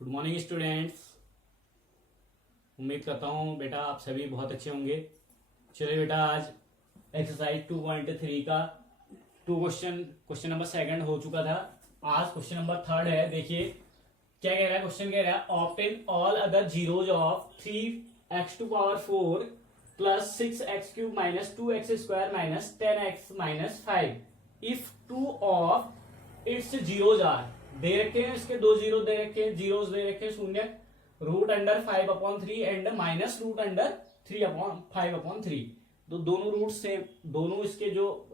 Good morning students. उम्मीद करता हूँ बेटा आप सभी बहुत अच्छे होंगे। चलिए बेटा, आज एक्सरसाइज 2.3 का क्वेश्चन नंबर सेकंड हो चुका था। आज क्वेश्चन नंबर थर्ड है। देखिए क्या कह रहा है। क्वेश्चन कह रहा है obtain all other zeros of 3x⁴ plus 6x³ minus 2x² minus 10x minus 5 if two of its zeros are. दे रखे हैं इसके दो जीरो दे रखे हैं, जीरोस दे रखे हैं शून्य, √5/3 एंड माइनस √3/5/3। तो दोनों रूट सेम, दोनों इसके जो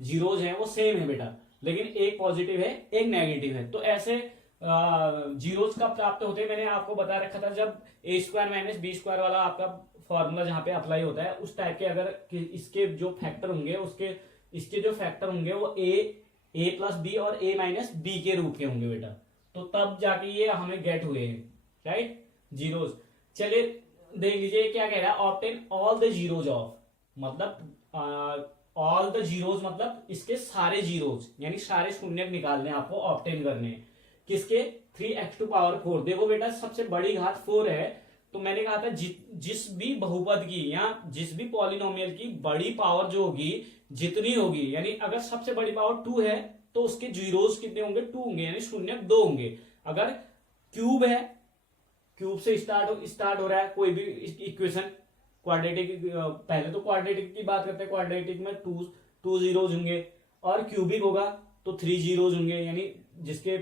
जीरोज हैं वो सेम है बेटा, लेकिन एक पॉजिटिव है एक नेगेटिव है। तो ऐसे जीरोज कब प्राप्त होते हैं मैंने आपको बता रखा था, जब a² माइनस b² वाला आपका फॉर्मूला जहां पे अप्लाई होता है उस टाइप के अगर इसके जो फैक्टर होंगे इसके जो फैक्टर होंगे वो a प्लस बी और a माइनस बी के रूट के होंगे बेटा, तो तब जाके ये हमें गेट हुए हैं, राइट, जीरोज। चलिए देख लीजिए क्या कह रहा है। Obtain all the zeros of, मतलब ऑल द जीरोज मतलब इसके सारे जीरोज, यानी सारे शून्य निकालने आपको ऑब्टेन करने हैं। किसके? 3x⁴। देखो बेटा सबसे बड़ी घात 4 है, तो मैंने कहा था जिस भी बहुपद की या जिस भी पॉलिनोमियल की बड़ी पावर जो होगी जितनी होगी, यानी अगर सबसे बड़ी पावर 2 है तो उसके जीरोज कितने होंगे? 2 होंगे, यानी शून्य 2 होंगे। अगर क्यूब है, क्यूब से स्टार्ट हो रहा है कोई भी इक्वेशन, क्वाड्रेटिक, पहले तो क्वाड्रेटिक की बात करते हैं, क्वाड्रेटिक में टू जीरोज होंगे, और क्यूबिक होगा तो 3 जीरोज होंगे, यानी जिसके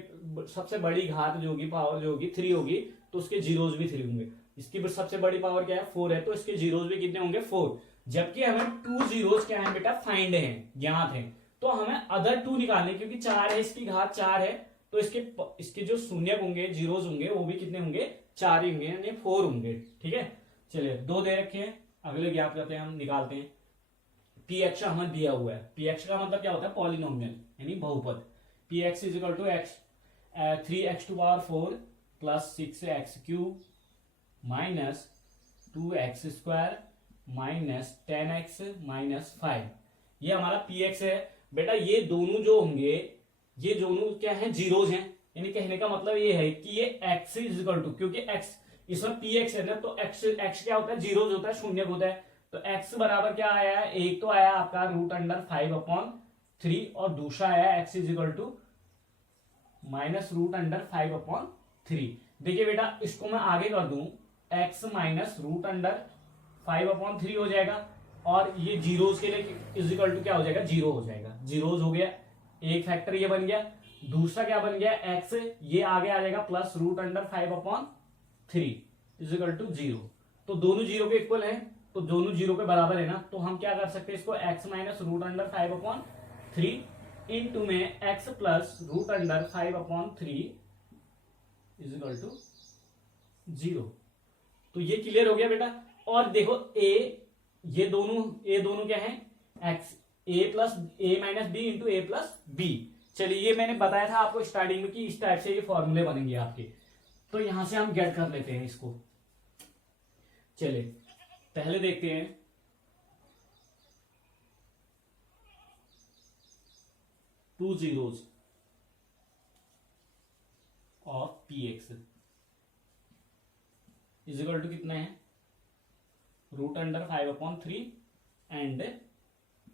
सबसे बड़ी घात जो होगी, पावर जो होगी 3 होगी, तो उसके जीरोज भी 3 होंगे। इसकी सबसे बड़ी पावर क्या है? 4 है, तो इसके जीरोज भी कितने होंगे? 4। जबकि हमें 2 जीरोज क्या है बेटा? फाइंड है, ज्ञात है। तो हमें अदर 2 निकालने, क्योंकि 4 है, इसकी घात 4 है, तो इसके जो शून्य होंगे, जीरोज होंगे, वो भी कितने होंगे? 4 ही होंगे, यानी 4 होंगे। ठीक है, चलिए 2 दे रखे हैं, अगले ज्ञात करते हैं, हम निकालते हैं। px हमें दिया हुआ है। px का मतलब क्या होता है? पॉलिनोमियल, यानी बहुपद। px is equal to 3x⁴ plus 6x³ minus 2x² minus 10x minus 5, ये हमारा px है बेटा। ये दोनों जो होंगे, ये दोनों क्या है? जीरोज हैं, यानी कहने का मतलब ये है कि ये x इज इक्वल टू, क्योंकि x इसमें px है ना, तो x क्या होता है? जीरोज होता है, शून्य होता है। तो x बराबर क्या आया है? एक तो आया आपका √5/3 और दूसरा आया x is equal to minus √5/3। देखिए बेटा इसको मैं आगे कर दूं, x माइनस √5/3 हो जाएगा, और ये जीरोज के लिए इज इक्वल टू क्या हो जाएगा? 0 हो जाएगा। जीरोज हो गया, एक फैक्टर ये बन गया। दूसरा क्या बन गया? x, ये आगे आ जाएगा प्लस √5/3 इज इक्वल टू 0। तो दोनों जीरो के इक्वल है, तो दोनों जीरो के बराबर है ना, तो हम क्या कर सकते हैं इसको? x माइनस √5/3 इंटू में x plus √5/3 is equal to 0। तो ये क्लियर हो गया बेटा। और देखो ये दोनों क्या है? x a plus a minus B into a plus B. चलिए ये मैंने बताया था आपको स्टार्टिंग में कि इस टाइप से ये फॉर्मूले बनेंगे आपके, तो यहां से हम गेट कर लेते हैं इसको। चलिए पहले देखते हैं, two zeros of px is equal to कितना है? √5/3 एंड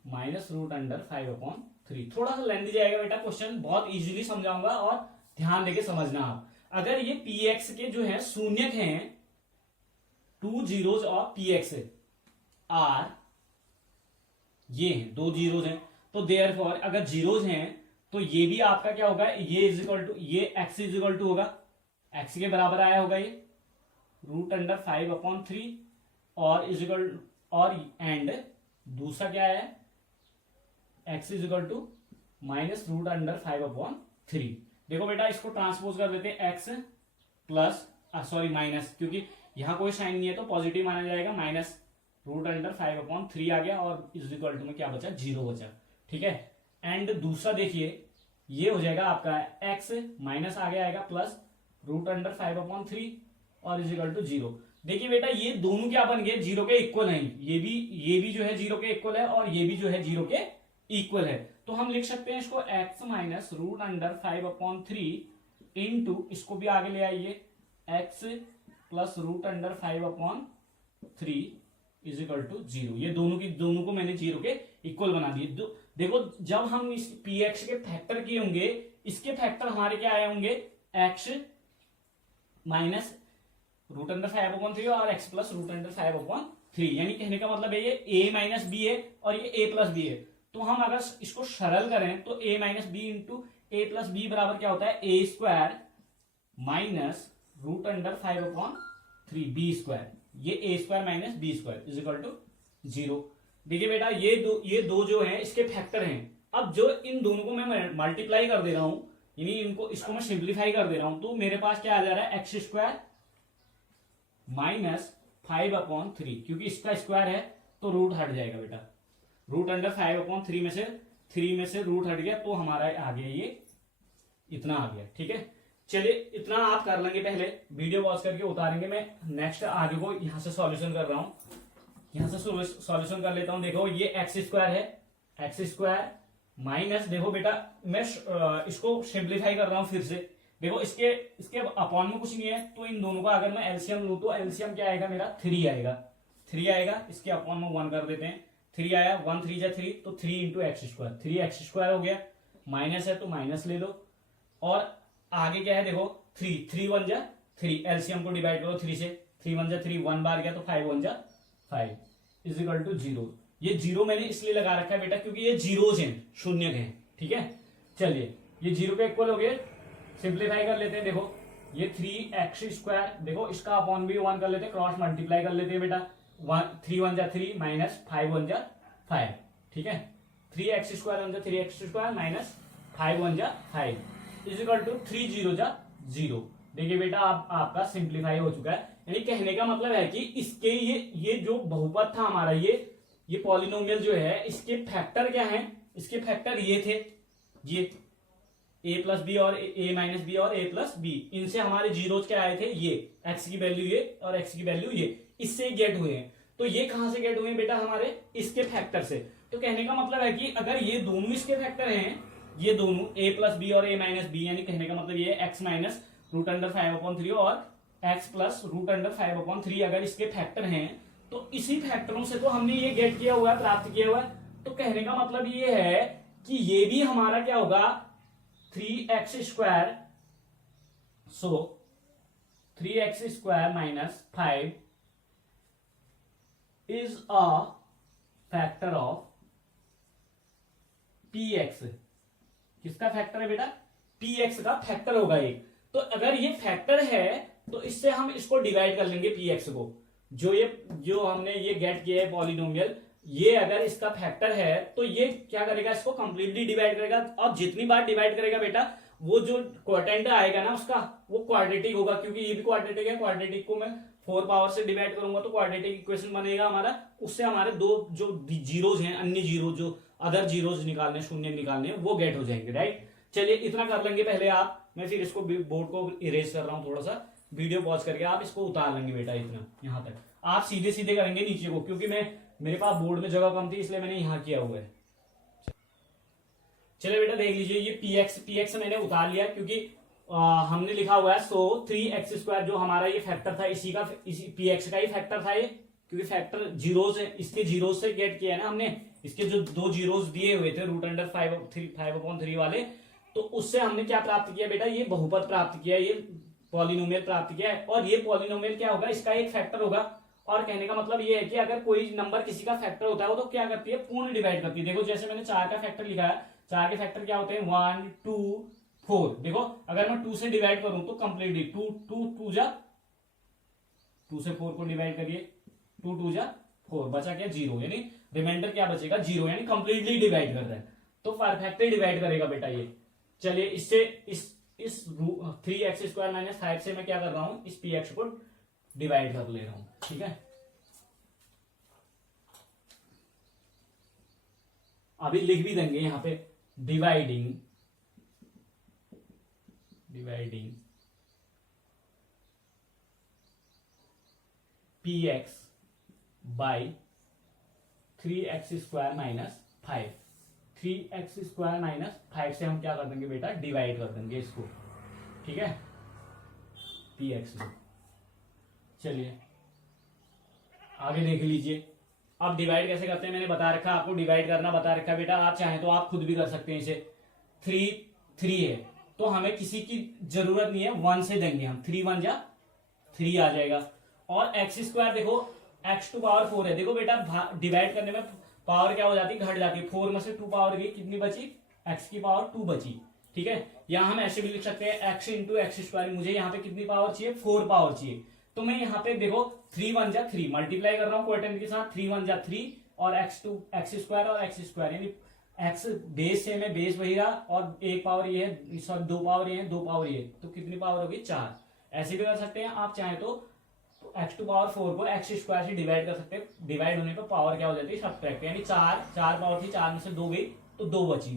माइनस √5/3। थोड़ा सा लेंथी जाएगा बेटा क्वेश्चन, बहुत इजीली समझाऊंगा और ध्यान देके समझना आप। अगर ये px के जो है शून्यक हैं, 2 जीरोज ऑफ px आर, ये हैं 2 जीरोज हैं, तो देयरफॉर अगर जीरोज हैं तो ये भी आपका क्या होगा? ये इज इक्वल टू, ये x इज इक्वल टू होगा, x के बराबर आया होगा ये √5/3 और इज इक्वल, और एंड दूसरा क्या है? x is equal to minus √5/3। देखो बेटा इसको ट्रांसपोज कर देते हैं, x प्लस सॉरी माइनस, क्योंकि यहां कोई साइन नहीं है तो पॉजिटिव माना जाएगा, माइनस √5/3 आ गया, और इज इक्वल टू में क्या बचा? 0 बचा। ठीक है, एंड दूसरा देखिए ये हो जाएगा आपका x माइनस आगे आएगा प्लस √5/3 और इज इक्वल टू 0। देखिए बेटा ये दोनों क्या बन गए? 0 के इक्वल हैं। ये भी जो है 0 के इक्वल है, और ये भी जो है 0 के इक्वल है। तो हम लिख सकते हैं इसको x माइनस √5/3 इनटू इसको भी आगे ले आइए x plus root under 5/3 is equal to 0। ये दोनों को मैंने 0 के इक्वल बना दिए। देखो जब हम इस px के फैक्टर किए होंगे, इसके फैक्टर हमारे क्या आए होंगे, x माइनस रूट अंडर 5/3 और x प्लस रूट अंडर 5/3। यानी कहने का मतलब है ये a माइनस बी है और ये a प्लस बी है। तो हम अगर इसको सरल करें तो a minus B into A plus B बराबर क्या होता है, a square minus root under 5/3 B square. ये a square minus B square is equal to 0। देखिए बेटा ये दो जो हैं इसके फैक्टर हैं। अब जो इन दोनों को मैं मल्टीप्लाई कर दे रहा हूं, यानी इसको मैं सिंप्लीफाई कर दे रहा हूं, तो मेरे पास क्या आ जा रहा है, एक्स स्क्वायर माइनस 5/3, क्योंकि इसका स्क्वायर है तो रूट हट जाएगा बेटा। रूट अंडर 5/3 में से 3 में से रूट हट गया तो हमारा आ गया ये इतना आ गया। ठीक है, चलिए इतना आप कर लेंगे, पहले वीडियो पॉज करके उतारेंगे। मैं नेक्स्ट आगे को यहां से सॉल्यूशन कर रहा हूं, यहां से सॉल्यूशन कर लेता हूं। देखो ये एक्स स्क्वायर है, एक्स स्क्वायर माइनस, देखो बेटा मैं इसको सिंप्लीफाई कर रहा हूं फिर से। देखो इसके अपॉन में कुछ नहीं है, तो इन दोनों का अगर मैं एलसीएम लूं तो एलसीएम क्या आएगा मेरा, 3 आएगा। 3 आएगा, इसके अपॉन में 1 कर देते हैं। 3 आया, 1 3 जा 3, तो 3 into x square, 3x square हो गया। माइनस है तो माइनस ले लो, और आगे क्या है देखो 3 1 जा 3, एलसीएम को डिवाइड करो 3 से, 3 1 जा 3, 1 बार गया तो 5 1 जा 5 इज इक्वल टू 0। ये 0 मैंने इसलिए लगा रखा है बेटा क्योंकि ये जीरोज हैं, शून्य हैं। ठीक है, चलिए ये 0 के इक्वल हो गए, सिंप्लीफाई कर लेते हैं। देखो ये 3x स्क्वायर, देखो इसका अपॉन भी 1 कर लेते हैं, क्रॉस मल्टीप्लाई कर लेते हैं बेटा। 3 1 जा 3 माइनस 5 1 जा 5। ठीक है, 3x स्क्वायर 1 जा 3x स्क्वायर माइनस 5 1 जा 5 इज इक्वल टू 3 0 जा 0। देखिए बेटा आपका सिंप्लीफाई हो चुका है। यानी कहने का मतलब है कि इसके ये जो बहुपद था हमारा, ये पॉलिनोमियल जो है, इसके फैक्टर क्या हैं, इसके फैक्टर ये थे, ये a प्लस बी और a माइनस बी और a प्लस बी, इनसे हमारे जीरोज क्या आए थे, ये x की वैल्यू ये और x की वैल्यू ये, इससे गेट हुए हैं। तो ये कहां से गेट हुए हैं बेटा, हमारे इसके फैक्टर से। तो कहने का मतलब है कि अगर ये दोनों इसके फैक्टर हैं, ये दोनों a प्लस बी और a माइनस बी, यानी कहने का मतलब ये x माइनस रूट अंडर 5/3 और x प्लस रूट अंडर 5/3 अगर इसके फैक्टर हैं, तो इसी फैक्टरों से तो हमने ये गेट किया हुआ है, प्राप्त किया हुआ है। तो कहने का मतलब ये है कि ये भी हमारा क्या होगा, 3x square, so 3x square minus 5 is a factor of px। किसका फैक्टर है बेटा, px का फैक्टर होगा एक। तो अगर ये फैक्टर है तो इससे हम इसको डिवाइड कर लेंगे px को, जो हमने ये गेट किया है पॉलिनोमियल, ये अगर इसका फैक्टर है तो ये क्या करेगा, इसको कंप्लीटली डिवाइड करेगा। और जितनी बार डिवाइड करेगा बेटा, वो जो क्वाड्रेंट आएगा ना उसका, वो क्वाड्रेटिक होगा, क्योंकि ये भी क्वाड्रेटिक है। क्वाड्रेटिक को मैं 4 पावर से डिवाइड करूंगा तो क्वाड्रेटिक इक्वेशन बनेगा हमारा। उससे हमारे दो जो जीरोज हैं, अन्य जीरो जो अदर जीरोज निकालने, शून्य निकालने, वो गेट हो जाएंगे। राइट, चलिए इतना कर लेंगे पहले आप। मैं फिर इसको बोर्ड को इरेज कर रहा हूं, थोड़ा सा वीडियो पॉज करके आप इसको उतार लेंगे बेटा। इतना यहां तक आप सीधे सीधे करेंगे नीचे को, क्योंकि मेरे पास बोर्ड में जगह कम थी इसलिए मैंने यहां किया हुआ है। चलिए बेटा देख लीजिए, ये px मैंने उतार लिया क्योंकि हमने लिखा हुआ है, सो 3x स्क्वायर जो हमारा ये फैक्टर था, इसी px का ही फैक्टर था ये, क्योंकि फैक्टर जीरोज है, इसके जीरोज से गेट किया है ना हमने। इसके जो 2 जीरोज दिए हुए थे रूट अंडर 5/3 वाले, तो उससे हमने क्या प्राप्त किया बेटा, ये बहुपद प्राप्त किया, ये पॉलिनोमियल प्राप्त किया है। और ये पॉलिनोमियल क्या होगा, इसका एक फैक्टर होगा। और कहने का मतलब ये है कि अगर कोई नंबर किसी का फैक्टर होता है, वो तो क्या करती है, पूर्ण डिवाइड करती है। देखो जैसे मैंने 4 का फैक्टर लिखा है, 4 के फैक्टर क्या होते हैं, 1 2 4। देखो अगर मैं 2 से डिवाइड करूं तो कंप्लीटली 2 जा 2 से 4 को डिवाइड करिए, 2 2 जा 4, बचा क्या 0, यानी रिमाइंडर क्या बचेगा 0, यानी कंप्लीटली डिवाइड कर रहा है, तो परफेक्टली डिवाइड करेगा बेटा ये। चलिए इससे इस 3x स्क्वायर माइनस 5 से मैं क्या कर रहा हूं, इस px को डिवाइड कर ले रहा हूं। ठीक है, अभी लिख भी देंगे यहां पे, dividing px by 3x square minus 5। 3x square minus 5 से हम क्या कर देंगे बेटा, डिवाइड कर देंगे इसको। ठीक ठीक है, पी एक्स। चलिए आगे देख लीजिए। अब डिवाइड कैसे करते हैं मैंने बता रखा, आपको डिवाइड करना बता रखा बेटा। आप चाहें तो आप खुद भी कर सकते हैं इसे। 3 है तो हमें किसी की जरूरत नहीं है, 1 से देंगे हम। 3 1 जा 3 आ जाएगा। और एक्स स्क्वायर देखो x टू पावर 4 है। देखो बेटा डिवाइड करने में पावर क्या हो जाती है, घट जाती है। 4 में से 2 पावर गई, कितनी बची, x की पावर 2 बची। ठीक है, यहां हम ऐसे भी लिख सकते हैं x इंटू एक्स स्क्वायर। मुझे यहाँ पे कितनी पावर चाहिए, 4 पावर चाहिए। तो मैं यहाँ पे देखो 3 1 जा 3 मल्टीप्लाई कर रहा हूँ क्वोटिएंट के साथ। 3 1 जा 3 और एक्स स्क्वायर और एक्स स्क्वायर, यानी एक्स बेस सेम है, बेस वही रहा, और एक पावर ये है, सॉरी 2 पावर ये है, 2 पावर ये, तो कितनी पावर होगी, 4। ऐसे भी कर सकते हैं आप चाहे तो एक्स टू पावर 4 को एक्स स्क्वायर से डिवाइड कर सकते हैं। डिवाइड होने पर पावर क्या हो जाती है, सब्ट्रैक्ट, यानी 4 पावर थी, 4 में से 2 गई तो 2 बची।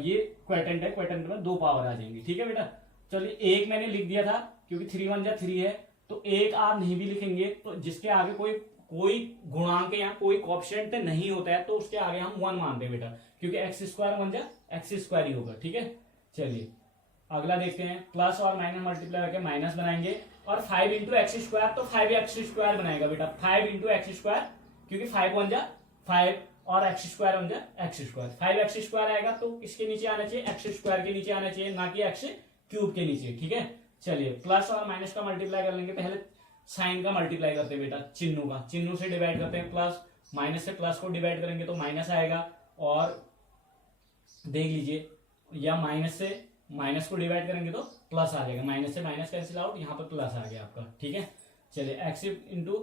ये क्वोटिएंट है, क्वोटिएंट में 2 पावर आ जाएंगी। ठीक है बेटा, चलिए एक मैंने लिख दिया था क्योंकि 3 1 जा 3 है, तो एक आप नहीं भी लिखेंगे तो जिसके आगे कोई गुणांक या कोई कोएफिशिएंट नहीं होता है तो उसके आगे हम 1 मानते हैं बेटा, क्योंकि एक्स स्क्वायर 1 जा एक्स स्क्वायर ही होगा। ठीक है, चलिए अगला देखते हैं। प्लस और माइनस मल्टीप्लाई करके माइनस बनाएंगे, और 5 इंटू एक्स स्क्वायर तो 5 एक्स स्क्वायर बनाएगा बेटा। 5 इंटू एक्स स्क्वायर, क्योंकि 5 1 जा 5 और एक्स स्क्वायर 1 जा एक्स स्क्वायर। 5 एक्स स्क्वायर आएगा तो किसके नीचे आना चाहिए, एक्स स्क्वायर के नीचे आना चाहिए, ना कि एक्स क्यूब के नीचे। ठीक है, चलिए प्लस और माइनस का मल्टीप्लाई कर लेंगे। पहले साइन का मल्टीप्लाई करते हैं बेटा, चिन्हों का, चिन्हों से डिवाइड करते हैं। प्लस माइनस से प्लस को डिवाइड करेंगे तो माइनस आएगा, और देख लीजिए या माइनस से माइनस को डिवाइड करेंगे तो प्लस आ जाएगा। माइनस से माइनस कैंसिल आउट, यहाँ पर प्लस आ गया आपका। ठीक है, चलिए x into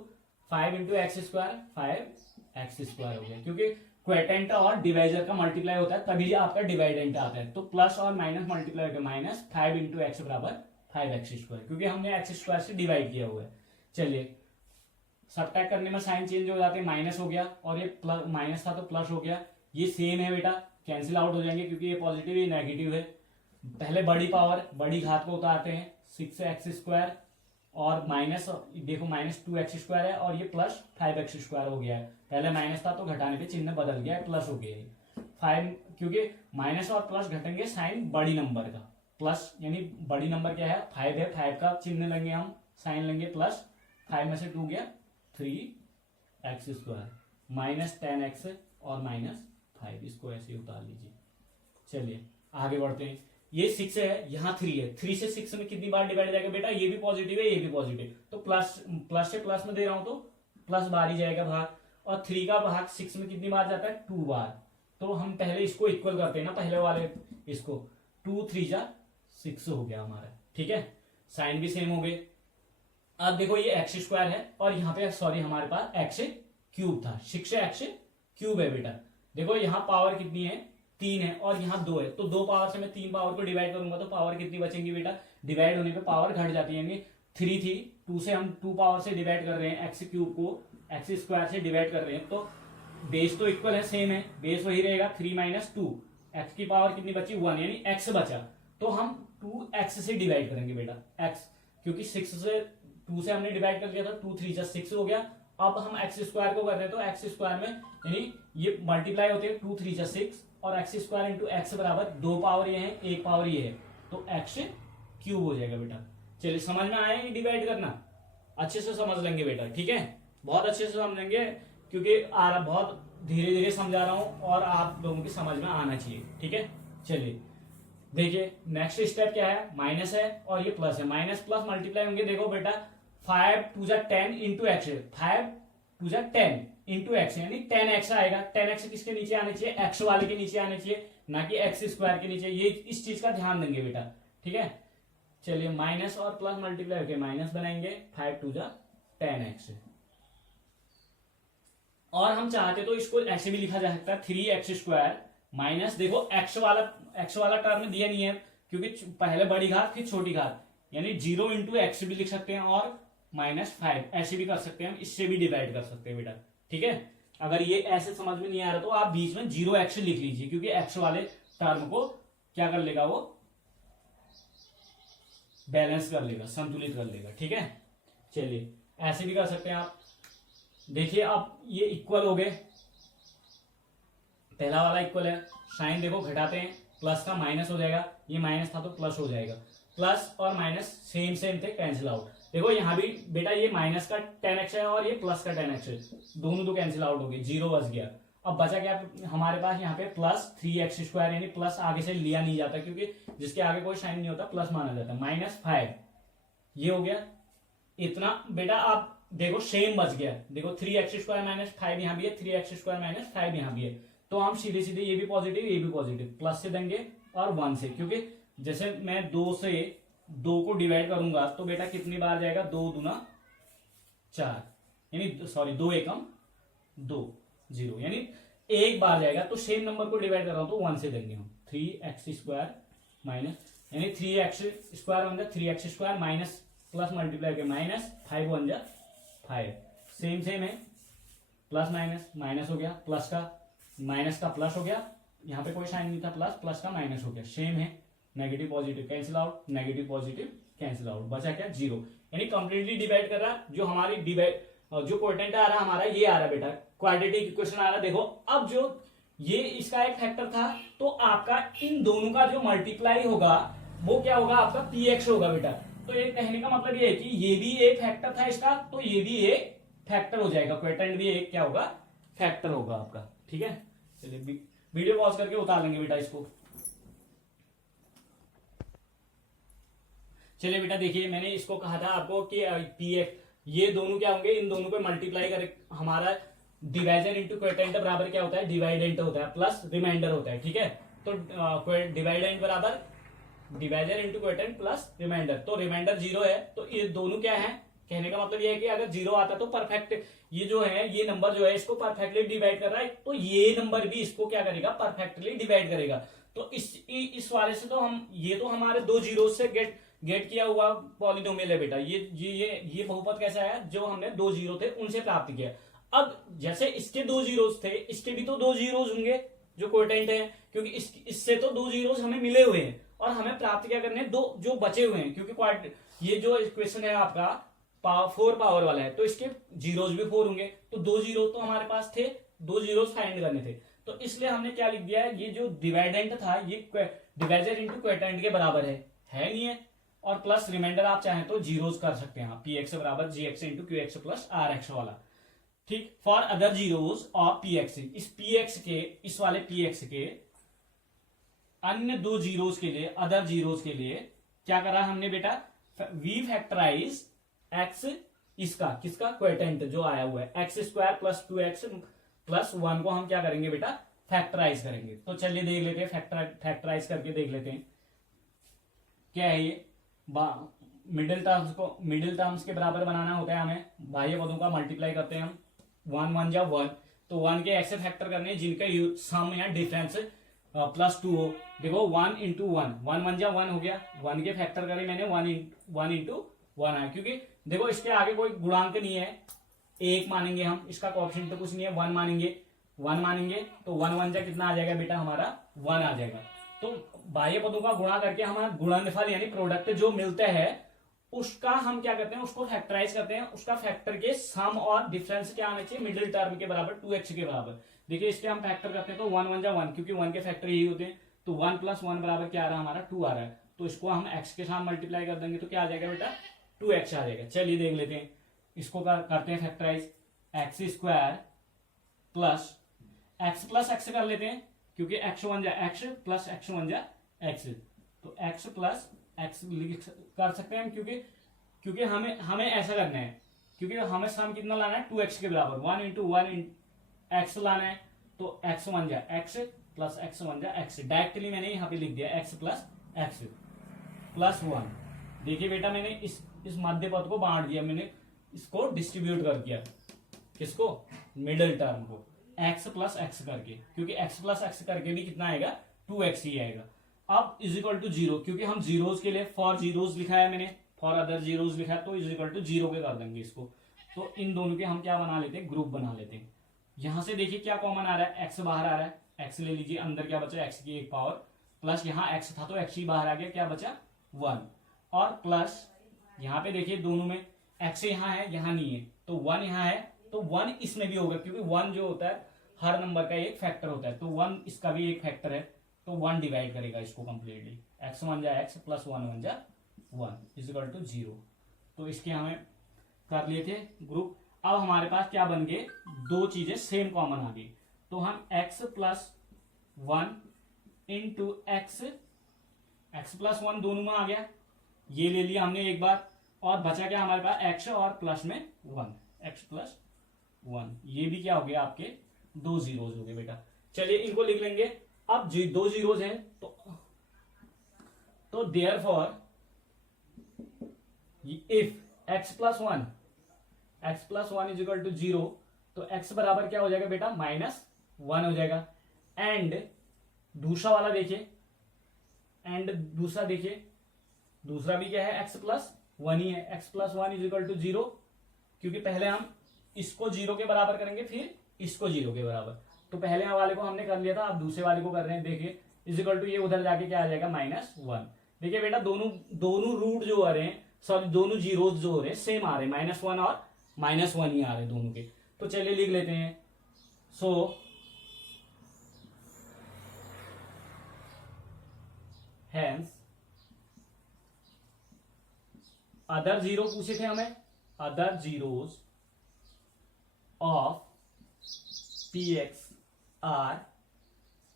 5 into x square 5 x square हो गया, क्योंकि क्वोटिएंट और डिवाइजर का मल्टीप्लाई होता है तभी आपका डिवाइडेंट आता है। तो प्लस और माइनस मल्टीप्लाई करके माइनस 5 इंटू एक्स बराबर 5 एक्स स्क्वायर, क्योंकि हमने एक्स स्क्वायर से डिवाइड किया हुआ है। चलिए सब्ट्रैक्ट करने में साइन चेंज हो जाते हैं, माइनस हो गया और ये प्लस, माइनस था तो प्लस हो गया। ये सेम है बेटा, कैंसिल आउट हो जाएंगे क्योंकि ये पॉजिटिव ये नेगेटिव है। पहले बड़ी पावर बड़ी घात को उतारते हैं, 6 एक्स स्क्वायर और माइनस, देखो माइनस 2 एक्स स्क्वायर है और ये प्लस 5 एक्स स्क्वायर हो गया है। पहले माइनस था तो घटाने पे चिन्ह बदल गया है, प्लस हो गया है 5, क्योंकि माइनस और प्लस घटेंगे साइन बड़ी नंबर का। प्लस यानी बड़ी नंबर क्या है, 5 है, 5 का चिन्ह लेंगे हम, साइन लेंगे प्लस, 5 में से 2 गया 3 एक्स स्क्वायर माइनस 10 एक्स और माइनस 5, इसको ऐसे उतार लीजिए। चलिए आगे बढ़ते हैं। ये 6 है, यहाँ 3 है, 3 से 6 में कितनी बार डिवाइड जाएगा बेटा, ये भी पॉजिटिव है ये भी पॉजिटिव, तो प्लस से प्लस में दे रहा हूं तो प्लस बार ही जाएगा भाग। और 3 का भाग 6 में कितनी बार जाता है, 2 बार। तो हम पहले इसको इक्वल करते हैं ना, पहले वाले इसको, 2 3 जा 6 हो गया हमारा। ठीक है, साइन भी सेम हो गए। अब देखो ये एक्स स्क्वायर है और यहाँ पे सॉरी हमारे पास एक्स क्यूब था, 6 एक्स क्यूब है बेटा। देखो यहाँ पावर कितनी है, 3 है और यहाँ 2 है, तो 2 पावर से मैं 3 पावर को डिवाइड करूंगा तो पावर कितनी बचेंगी बेटा, डिवाइड होने पे पावर घट जाती है। यानी 3 थी, 2 से हम 2 पावर से डिवाइड कर रहे हैं, एक्स क्यूब को एक्स स्क्वायर से डिवाइड कर रहे हैं, तो बेस तो इक्वल है, सेम है, बेस वही रहेगा। 3 माइनस 2, एक्स की पावर कितनी बची, 1, यानी एक्स बचा, तो हम 2 एक्स से डिवाइड करेंगे बेटा, एक्स, क्योंकि 6 से 2 से हमने डिवाइड कर दिया था, 2 3 जा 6 हो गया। अब हम एक्स स्क्वायर को कर रहे हैं तो एक्स स्क्वायर में यानी ये मल्टीप्लाई होते हैं, 2 3 जा 6 और एक्स स्क्वायर इंटू एक्स बराबर 2 पावर ये है 1 पावर ये है, तो एक्स क्यूब हो जाएगा बेटा। चलिए समझ में आया ये डिवाइड करना, अच्छे से समझ लेंगे बेटा। ठीक है, बहुत अच्छे से समझेंगे क्योंकि बहुत धीरे धीरे समझा रहा हूं और आप लोगों की समझ में आना चाहिए। ठीक है, चलिए देखिए नेक्स्ट स्टेप क्या है, माइनस है और ये प्लस है, माइनस प्लस मल्टीप्लाई होंगे। देखो बेटा 5 2 जा 10 इंटू एक्स, 5 2 जा 10 इंटू एक्स, यानी 10 एक्स आएगा। 10 एक्स किसके नीचे आने चाहिए, एक्स वाले के नीचे आने चाहिए, ना कि एक्स स्क्वायर के नीचे। ये इस चीज का ध्यान देंगे बेटा। ठीक है, चलिए माइनस और प्लस मल्टीप्लाई होकर माइनस बनाएंगे, 5 2 जा 10 एक्स। और हम चाहते तो इसको ऐसे भी लिखा जा सकता है, 3 एक्स स्क्वायर माइनस, देखो एक्स वाला टर्म दिया नहीं है क्योंकि पहले बड़ी घात फिर छोटी घात, यानी 0 इंटू एक्स भी लिख सकते हैं और -5 ऐसे भी कर सकते हैं, हम इससे भी डिवाइड कर सकते हैं बेटा। ठीक है, अगर ये ऐसे समझ में नहीं आ रहा तो आप बीच में 0 एक्स लिख लीजिए, क्योंकि एक्स वाले टर्म को क्या कर लेगा, वो बैलेंस कर लेगा, संतुलित कर लेगा। ठीक है, चलिए ऐसे भी कर सकते हैं आप। देखिए अब ये इक्वल हो गए, पहला वाला इक्वल है, साइन देखो घटाते हैं, प्लस का माइनस हो जाएगा, ये माइनस था तो प्लस हो जाएगा, प्लस और माइनस सेम सेम थे, कैंसिल आउट। देखो यहाँ भी बेटा ये माइनस का 10x है और ये प्लस का 10x है, दोनों तो कैंसिल आउट हो गए, 0 बच गया। अब बचा क्या हमारे पास यहाँ पे प्लस 3x², यानी प्लस आगे से लिया नहीं जाता क्योंकि जिसके आगे कोई साइन नहीं होता प्लस माना जाता है, -5 ये हो गया इतना। बेटा आप देखो सेम बच गया, देखो 3x² -5 यहाँ भी है, 3x² -5 यहाँ भी है, तो हम सीधे सीधे ये भी पॉजिटिव ये भी पॉजिटिव, प्लस से देंगे और 1 से, क्योंकि जैसे मैं 2 से 2 को डिवाइड करूंगा तो बेटा कितनी बार जाएगा, 2 दूना 4, यानी सॉरी 2 एकम 2 0, यानी एक बार जाएगा। तो सेम नंबर को डिवाइड कर रहा हूं तो 1 से देंगे हम, 3x² माइनस, यानी 3x² बन जाए 3x² माइनस प्लस मल्टीप्लाई के -5 बन जा 5, सेम सेम है, प्लस माइनस माइनस हो गया, प्लस का माइनस का प्लस हो गया, यहाँ पे कोई साइन नहीं था, प्लस प्लस का माइनस हो गया, सेम है, negative positive cancel out, negative positive cancel out, बचा क्या 0, यानी कंप्लीटली डिवाइड कर रहा। जो हमारी डिवाइड जो कोटेंट आ रहा हमारा ये आ रहा बेटा, क्वाड्रेटिक इक्वेशन आ रहा। देखो अब जो ये इसका एक फैक्टर था तो आपका इन दोनों का जो मल्टीप्लाई होगा वो क्या होगा, आपका px होगा बेटा। तो ये कहने का मतलब ये है कि ये भी एक फैक्टर था इसका, तो ये भी एक फैक्टर हो जाएगा, क्वाड्रेंट भी एक क्या होगा, फैक्टर होगा आपका। ठीक है, चलिए वीडियो पॉज करके उतार लेंगे बेटा इसको। चलिए बेटा देखिए, मैंने इसको कहा था आपको कि px ये दोनों क्या होंगे, इन दोनों को मल्टीप्लाई कर हमारा डिवाइजर इंटू क्वोटेंट बराबर क्या होता है, डिवाइडेंट होता है प्लस रिमाइंडर होता है। ठीक है, तो डिवाइडेंट बराबर डिवाइजर इंटू क्वोटेंट प्लस रिमाइंडर, तो रिमाइंडर 0 है, तो ये दोनों क्या है, कहने का मतलब ये है कि अगर 0 आता तो परफेक्ट, ये जो है ये नंबर जो है इसको परफेक्टली डिवाइड कर रहा है, तो ये नंबर भी इसको क्या करेगा, परफेक्टली डिवाइड करेगा। तो इस वाले से तो हम ये तो हमारे 2 जीरो से गेट किया हुआ पॉलिनोमियल है बेटा। ये बहुपद कैसा है, जो हमने 2 जीरो थे उनसे प्राप्त किया। अब जैसे इसके 2 जीरोस थे, इसके भी तो 2 जीरोस होंगे जो कोटेंट है, क्योंकि इससे तो 2 जीरोस हमें मिले हुए हैं और हमें प्राप्त क्या करने हैं, 2 जो बचे हुए हैं, क्योंकि ये जो इक्वेशन है आपका 4 पावर वाला है, तो इसके जीरोस भी 4 होंगे, तो 2 जीरो तो हमारे पास थे, 2 जीरोस फाइंड करने थे, तो इसलिए हमने क्या लिख दिया है, ये जो डिवाइडेंट था ये डिवाइजर इंटू क्वोटेंट के बराबर है नहीं है, और प्लस रिमाइंडर आप चाहें तो जीरोस कर सकते हैं, px बराबर gx इंटू क्यूएक्स प्लस rx वाला। ठीक, for other zeros of px, इस px के, इस वाले px के अन्य 2 जीरोस के लिए, अदर जीरोस के लिए क्या करा हमने बेटा, वी फैक्टराइज x, इसका किसका क्वोटेंट जो आया हुआ है x² प्लस 2x प्लस 1 को हम क्या करेंगे बेटा, फैक्टराइज करेंगे। तो चलिए देख लेते हैं, फैक्टराइज करके देख लेते हैं क्या है ये। मिडिल टर्म्स के बराबर बनाना होता है हमें, बाह्य पदों का मल्टीप्लाई करते हैं हम, 1 1 जा 1, तो 1 के x से फैक्टर करने जिनका सम या डिफरेंस +2 हो। देखो 1 इंटू 1, 1 1 जा 1 हो गया, 1 के फैक्टर करे मैंने 1 इंटू 1 आया, क्योंकि देखो इसके आगे कोई गुणांक नहीं है, 1 मानेंगे हम, इसका कोएफिशिएंट तो कुछ नहीं है, 1 मानेंगे तो 1 1 जा कितना आ जाएगा बेटा, हमारा 1 आ जाएगा। तो बाह्य पदों का गुणा करके हमारा गुणनफल यानी प्रोडक्ट जो मिलता है उसका हम क्या करते हैं, उसको फैक्टराइज करते हैं, उसका फैक्टर के सम और डिफरेंस क्या आना चाहिए, मिडिल टर्म के बराबर 2x के बराबर। देखिए इसके हम फैक्टर करते हैं तो 1 1 जा 1, क्योंकि 1 के फैक्टर यही होते हैं, तो 1 + 1 बराबर क्या आ रहा है हमारा, 2 आ रहा है, तो इसको हम x के साथ मल्टीप्लाई कर देंगे तो क्या आ जाएगा बेटा, 2x आ जाएगा। चलिए देख लेते हैं, इसको करते हैं फैक्टराइज, x² प्लस x कर लेते हैं, क्योंकि x1 जा x प्लस x1 जा x, तो x प्लस x कर सकते हैं हम, क्योंकि हमें ऐसा करना है, क्योंकि हमें सम कितना लाना है, 2x के बराबर, 1 इंटू 1 x लाना है, तो x1 जा x प्लस x1 जा x, डायरेक्टली मैंने यहाँ पे लिख दिया x प्लस x प्लस 1। देखिए बेटा मैंने इस मध्य पद को बांट दिया, मैंने इसको डिस्ट्रीब्यूट कर दिया, किसको, मिडिल टर्म को, x प्लस x करके, क्योंकि x प्लस x करके भी कितना आएगा, 2x ही आएगा। अब इज इक्वल टू 0, क्योंकि हम जीरोस के लिए फॉर जीरोस लिखा है मैंने, फॉर अदर जीरोस लिखा है, तो इज इक्वल टू 0 के कर देंगे इसको। तो इन दोनों के हम क्या बना लेते हैं, ग्रुप बना लेते हैं। यहां से देखिए क्या कॉमन आ रहा है, x बाहर आ रहा है, x ले लीजिए, अंदर क्या बचा, x की 1 पावर, प्लस यहाँ x था तो x ही बाहर आ गया, क्या बचा 1, और प्लस यहाँ पे देखिए दोनों में x यहाँ है यहाँ नहीं है, तो 1 यहाँ है, तो 1 इसमें भी होगा, क्योंकि 1 जो होता है हर नंबर का एक फैक्टर होता है, तो 1 इसका भी एक फैक्टर है, तो 1 डिवाइड करेगा इसको कंप्लीटली, x1 जा x प्लस 1 1 जा 1 इज इक्वल टू 0। तो इसके हमें कर लिए थे ग्रुप। अब हमारे पास क्या बन गए, दो चीजें सेम कॉमन आ गई। तो हम x plus 1 into x plus 1 दोनों में आ गया, ये ले लिया हमने एक बार। और बचा क्या हमारे पास, x और प्लस में 1, x प्लस 1। ये भी क्या हो गया, आपके दो जीरोज हो गए बेटा। चलिए इनको लिख लेंगे। अब दो जीरोज हैं तो therefore if x plus 1 is equal to 0, तो x बराबर क्या हो जाएगा बेटा, -1 हो जाएगा। एंड दूसरा वाला देखिए, दूसरा भी क्या है, x प्लस 1 ही है। x plus 1 is equal to 0, क्योंकि पहले हम इसको 0 के बराबर करेंगे, फिर इसको 0 के बराबर। तो पहले वाले को हमने कर लिया था, अब दूसरे वाले को कर रहे हैं। देखिए इज इक्वल टू, ये उधर जाके क्या आ जाएगा, -1। देखिए बेटा दोनों रूट जो आ रहे हैं, सॉरी दोनों जीरोज जो हो रहे हैं सेम आ रहे हैं, -1 और -1 ही आ रहे हैं दोनों के। तो चलिए लिख लेते हैं। सो हेंस अदर जीरो पूछे थे हमें, other zeros of px are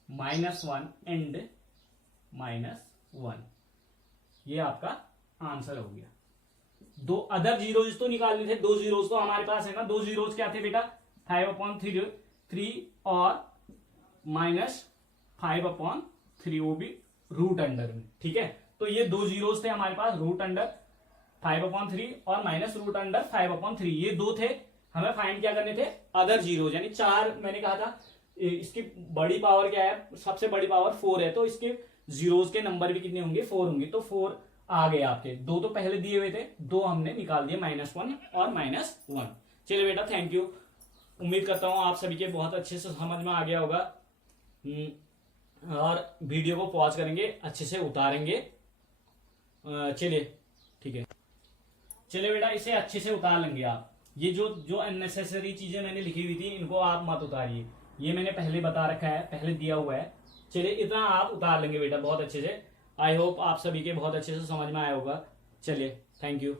-1 and -1। ये आपका आंसर हो गया। दो अदर जीरोज तो निकालने थे, दो जीरोज तो हमारे पास है ना। दो जीरोज क्या थे बेटा, 5/3 और -5/3, वो भी रूट अंडर में। ठीक है, तो ये दो जीरोज थे हमारे पास, रूट अंडर 5/3 और माइनस रूट अंडर 5/3। ये दो थे, हमें फाइंड क्या करने थे, अदर जीरोज। यानी चार, मैंने कहा था इसकी बड़ी पावर क्या है, सबसे बड़ी पावर 4 है, तो इसके जीरोज के नंबर भी कितने होंगे, 4 होंगे। तो 4 आ गए आपके। दो तो पहले दिए हुए थे, दो हमने निकाल दिए, -1 और -1। चलिए बेटा, थैंक यू। उम्मीद करता हूं आप सभी के बहुत अच्छे से समझ में आ गया होगा। और वीडियो को पॉज करेंगे, अच्छे से उतारेंगे। चलिए ठीक है, चलिए बेटा इसे अच्छे से उतार लेंगे आप। ये जो अननेसेसरी चीजें मैंने लिखी हुई थी, इनको आप मत उतारिए, ये मैंने पहले बता रखा है, पहले दिया हुआ है। चलिए इतना आप उतार लेंगे बेटा बहुत अच्छे से। आई होप आप सभी के बहुत अच्छे से समझ में आया होगा। चलिए थैंक यू।